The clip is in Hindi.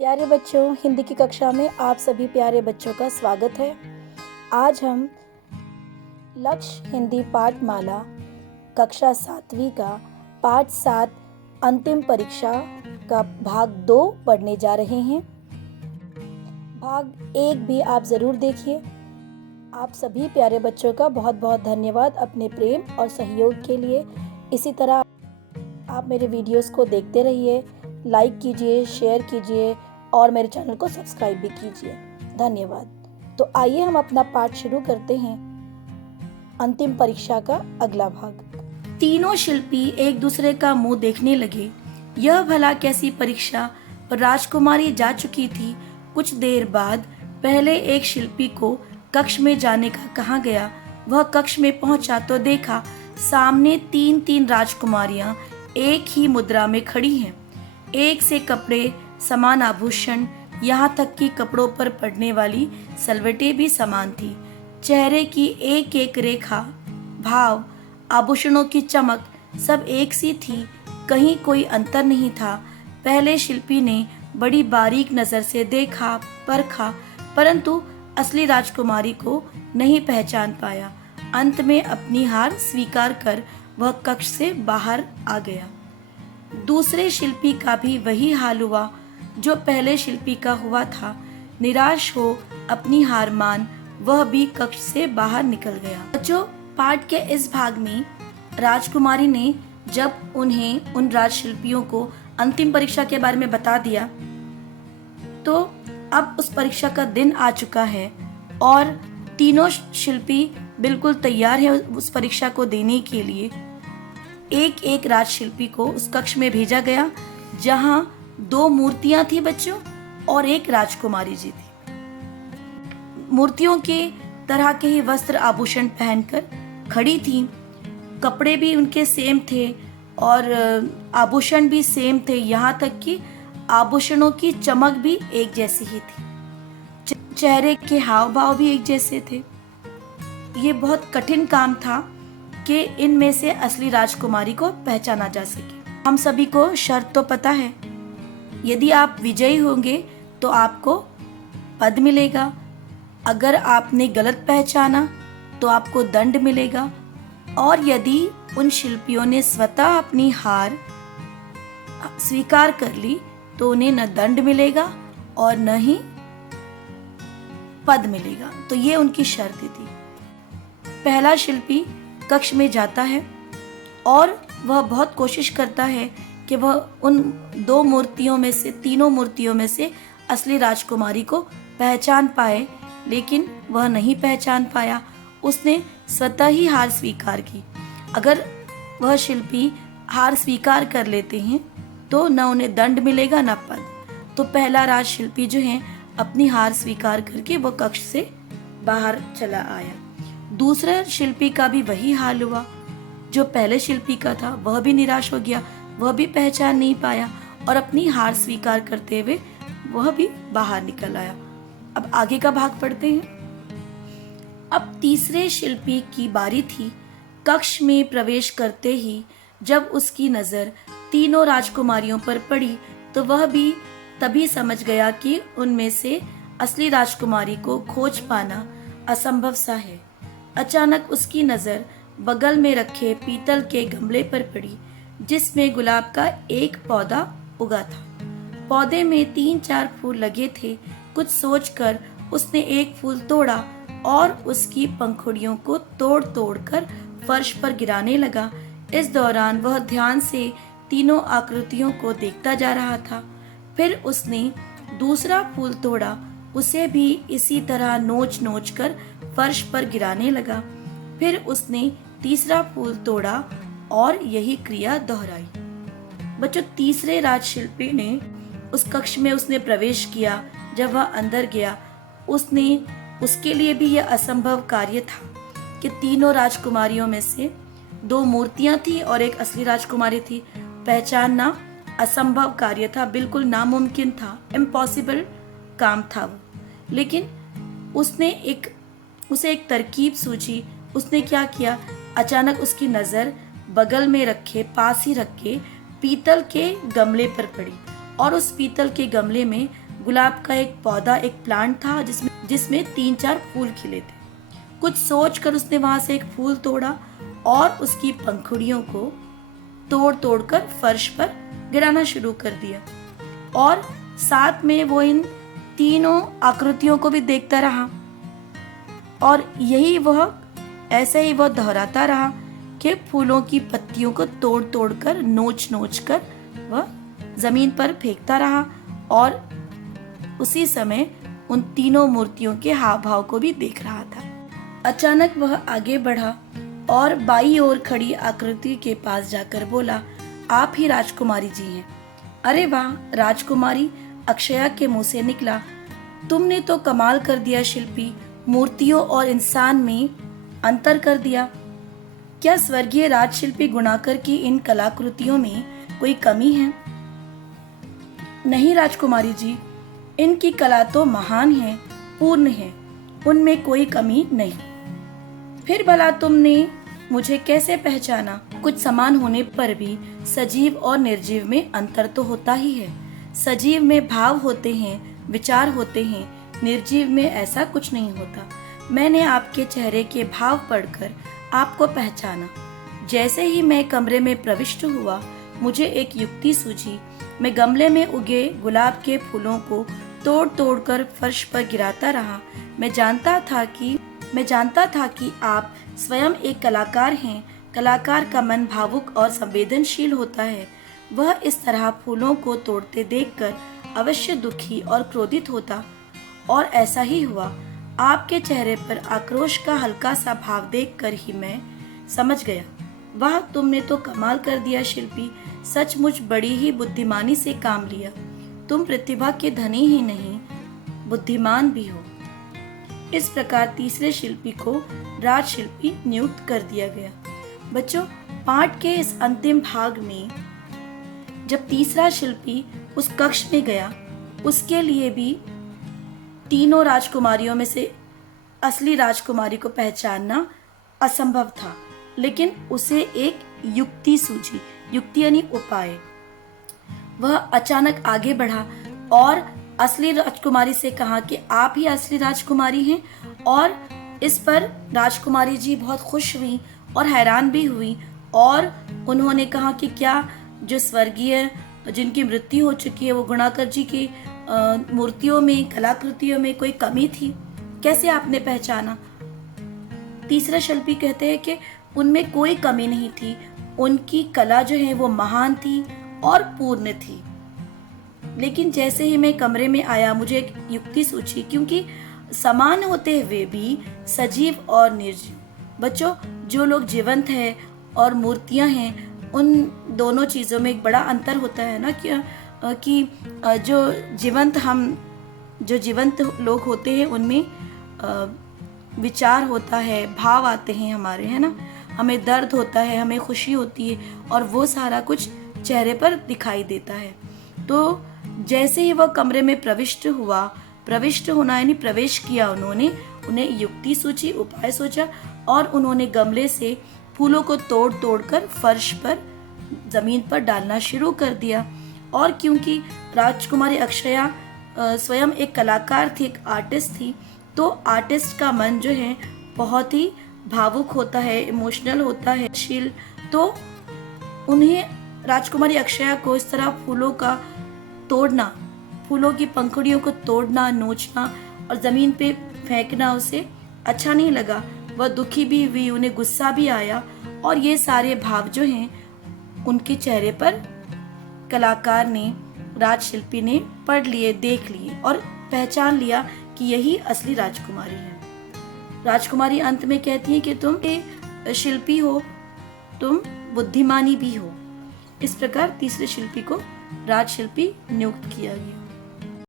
प्यारे बच्चों, हिंदी की कक्षा में आप सभी प्यारे बच्चों का स्वागत है। आज हम लक्ष्य हिंदी पाठमाला कक्षा 7वीं का पाठ 7 अंतिम परीक्षा का भाग 2 पढ़ने जा रहे हैं। भाग 1 भी आप ज़रूर देखिए। आप सभी प्यारे बच्चों का बहुत बहुत धन्यवाद अपने प्रेम और सहयोग के लिए। इसी तरह आप मेरे वीडियोस को देखते रहिए, लाइक कीजिए, शेयर कीजिए और मेरे चैनल को सब्सक्राइब भी कीजिए। धन्यवाद। तो आइए हम अपना पाठ शुरू करते हैं। अंतिम परीक्षा का अगला भाग। तीनों शिल्पी एक दूसरे का मुंह देखने लगे। यह भला कैसी परीक्षा पर राजकुमारी जा चुकी थी। कुछ देर बाद पहले एक शिल्पी को कक्ष में जाने का कहा गया। वह कक्ष में पहुंचा तो देखा सामने तीन राजकुमारियां एक ही मुद्रा में खड़ी हैं। एक से कपड़े, समान आभूषण, यहाँ तक कि कपड़ों पर पड़ने वाली सलवटें भी समान थी। चेहरे की एक एक रेखा, भाव, आभूषणों की चमक सब एक सी थी। कहीं कोई अंतर नहीं था। पहले शिल्पी ने बड़ी बारीक नजर से देखा, परखा, परंतु असली राजकुमारी को नहीं पहचान पाया। अंत में अपनी हार स्वीकार कर वह कक्ष से बाहर आ गया। दूसरे शिल्पी का भी वही हाल हुआ जो पहले शिल्पी का हुआ था। निराश हो अपनी हार मान वह भी कक्ष से बाहर निकल गया। बच्चों, पाठ के इस भाग में राजकुमारी ने जब उन्हें उन राजशिल्पियों को अंतिम परीक्षा के बारे में बता दिया तो अब उस परीक्षा का दिन आ चुका है और तीनों शिल्पी बिल्कुल तैयार है उस परीक्षा को देने के लिए। एक एक राजशिल्पी को उस कक्ष में भेजा गया जहां 2 मूर्तियां थी बच्चों और एक राजकुमारी जी थी। मूर्तियों के तरह के ही वस्त्र आभूषण पहनकर खड़ी थी। कपड़े भी उनके सेम थे और आभूषण भी सेम थे। यहाँ तक कि आभूषणों की चमक भी एक जैसी ही थी। चेहरे के हाव भाव भी एक जैसे थे। ये बहुत कठिन काम था कि इनमें से असली राजकुमारी को पहचाना जा सके। हम सभी को शर्त तो पता है, यदि आप विजयी होंगे तो आपको पद मिलेगा। अगर आपने गलत पहचाना तो आपको दंड मिलेगा और यदि उन शिल्पियों ने स्वतः अपनी हार स्वीकार कर ली तो उन्हें न दंड मिलेगा और न ही पद मिलेगा। तो ये उनकी शर्त थी। पहला शिल्पी कक्ष में जाता है और वह बहुत कोशिश करता है कि वह उन 2 मूर्तियों में से, तीनों मूर्तियों में से असली राजकुमारी को पहचान पाए, लेकिन वह नहीं पहचान पाया। उसने स्वतः ही हार स्वीकार की। अगर वह शिल्पी हार स्वीकार कर लेते हैं तो न उन्हें दंड मिलेगा न पद। तो पहला राजशिल्पी जो है अपनी हार स्वीकार करके वह कक्ष से बाहर चला आया। दूसरे शिल्पी का भी वही हाल हुआ जो पहले शिल्पी का था। वह भी निराश हो गया, वह भी पहचान नहीं पाया और अपनी हार स्वीकार करते हुए वह भी बाहर निकल आया। अब आगे का भाग पढ़ते हैं। अब तीसरे शिल्पी की बारी थी। कक्ष में प्रवेश करते ही जब उसकी नजर तीनों राजकुमारियों पर पड़ी तो वह भी तभी समझ गया कि उनमें से असली राजकुमारी को खोज पाना असंभव सा है। अचानक उसकी नजर बगल में रखे पीतल के गमले पर पड़ी जिसमें गुलाब का एक पौधा उगा था। पौधे में 3-4 फूल लगे थे। कुछ सोचकर उसने एक फूल तोड़ा और उसकी पंखुड़ियों को तोड़ तोड़ कर फर्श पर गिराने लगा। इस दौरान वह ध्यान से तीनों आकृतियों को देखता जा रहा था। फिर उसने दूसरा फूल तोड़ा, उसे भी इसी तरह नोच नोच कर फर्श पर गिराने लगा। फिर उसने तीसरा फूल तोड़ा और यही क्रिया दोहराई। बच्चों, तीसरे राजशिल्पी ने उस कक्ष में उसने प्रवेश किया। जब वह अंदर गया उसके लिए भी यह असंभव कार्य था कि तीनों राजकुमारियों में से 2 मूर्तियां थी और एक असली राजकुमारी थी। पहचानना असंभव कार्य था, बिल्कुल नामुमकिन था, इम्पॉसिबल काम था वो। लेकिन उसे एक तरकीब सूझी। उसने क्या किया, अचानक उसकी नजर बगल में रखे, पास ही रखे पीतल के गमले पर पड़ी और उस पीतल के गमले में गुलाब का एक पौधा, एक प्लांट था जिसमें 3-4 फूल खिले थे। कुछ सोचकर उसने वहां से एक फूल तोड़ा और उसकी पंखुड़ियों को तोड़ तोड़ कर फर्श पर गिराना शुरू कर दिया, और साथ में वो इन तीनों आकृतियों को भी देखता रहा। और ऐसे ही वह दोहराता रहा कि फूलों की पत्तियों को तोड़ तोड़ कर, नोच नोच कर वह जमीन पर फेंकता रहा, और उसी समय उन तीनों मूर्तियों के हाव भाव को भी देख रहा था। अचानक वह आगे बढ़ा और बाई ओर खड़ी आकृति के पास जाकर बोला, आप ही राजकुमारी जी हैं। अरे वाह राजकुमारी, अक्षया के मुंह से निकला। तुमने तो कमाल कर दिया शिल्पी, मूर्तियों और इंसान में अंतर कर दिया। क्या स्वर्गीय राजशिल्पी गुणाकर की इन कलाकृतियों में कोई कमी है? नहीं राजकुमारी जी, इनकी कला तो महान है, पूर्ण है, उनमें कोई कमी नहीं। फिर भला तुमने मुझे कैसे पहचाना? कुछ समान होने पर भी सजीव और निर्जीव में अंतर तो होता ही है। सजीव में भाव होते हैं, विचार होते हैं, निर्जीव में ऐसा कुछ नहीं होता। मैंने आपके चेहरे के भाव पढ़कर आपको पहचाना। जैसे ही मैं कमरे में प्रविष्ट हुआ, मुझे एक युक्ति सूझी। मैं गमले में उगे गुलाब के फूलों को तोड़ तोड़ कर फर्श पर गिराता रहा। मैं जानता था कि आप स्वयं एक कलाकार हैं। कलाकार का मन भावुक और संवेदनशील होता है। वह इस तरह फूलों को तोड़ते देखकर अवश्य दुखी और क्रोधित होता, और ऐसा ही हुआ। आपके चेहरे पर आक्रोश का हल्का सा भाव देखकर ही मैं समझ गया। वाह, तुमने तो कमाल कर दिया शिल्पी, सचमुच बड़ी ही बुद्धिमानी से काम लिया। तुम प्रतिभा के धनी ही नहीं, बुद्धिमान भी हो। इस प्रकार तीसरे शिल्पी को राजशिल्पी नियुक्त कर दिया गया। बच्चों, पाठ के इस अंतिम भाग में जब तीसरा शिल्पी उस कक्ष में गया, उसके लिए भी तीनों राजकुमारियों में से असली राजकुमारी को पहचानना असंभव था, लेकिन उसे एक युक्ति सूझी। युक्ति यानी उपाय। वह अचानक आगे बढ़ा और असली राजकुमारी से कहा कि आप ही असली राजकुमारी हैं। और इस पर राजकुमारी जी बहुत खुश हुई और हैरान भी हुई, और उन्होंने कहा कि क्या जो स्वर्गीय जिनकी मृत्यु हो चुकी है वो गुणाकर जी की मूर्तियों में, कलाकृतियों में कोई कमी थी? कैसे आपने पहचाना? तीसरा शिल्पी कहते हैं कि उनमें कोई कमी नहीं थी, उनकी कला जो है वो महान थी और पूर्ण थी। लेकिन जैसे ही मैं कमरे में आया, मुझे एक युक्ति सूझी, क्योंकि समान होते हुए भी सजीव और निर्जीव। बच्चों, जो लोग जीवंत हैं और मूर्तियां हैं, उन दोनों चीज़ों में एक बड़ा अंतर होता है ना, कि जो जीवंत लोग होते हैं उनमें विचार होता है, भाव आते हैं हमारे, है ना। हमें दर्द होता है, हमें खुशी होती है, और वो सारा कुछ चेहरे पर दिखाई देता है। तो जैसे ही वह कमरे में प्रविष्ट होना यानी प्रवेश किया, उन्हें युक्ति सूझी, उपाय सोचा, और उन्होंने गमले से फूलों को तोड़ तोड़ कर फर्श पर, जमीन पर डालना शुरू कर दिया। और क्योंकि राजकुमारी अक्षया स्वयं एक कलाकार थी, एक आर्टिस्ट थी, तो आर्टिस्ट का मन जो है बहुत ही भावुक होता है, इमोशनल होता है, शील। तो उन्हें राजकुमारी अक्षया को इस तरह फूलों का तोड़ना, फूलों की पंखुड़ियों को तोड़ना, नोचना और जमीन पे फेंकना उसे अच्छा नहीं लगा। वह दुखी भी हुई, उन्हें गुस्सा भी आया, और ये सारे भाव जो हैं उनके चेहरे पर कलाकार ने, राजशिल्पी ने पढ़ लिए, देख लिए और पहचान लिया कि यही असली राजकुमारी है। राजकुमारी अंत में कहती है कि तुम एक शिल्पी हो, तुम बुद्धिमानी भी हो। इस प्रकार तीसरे शिल्पी को राजशिल्पी नियुक्त किया गया।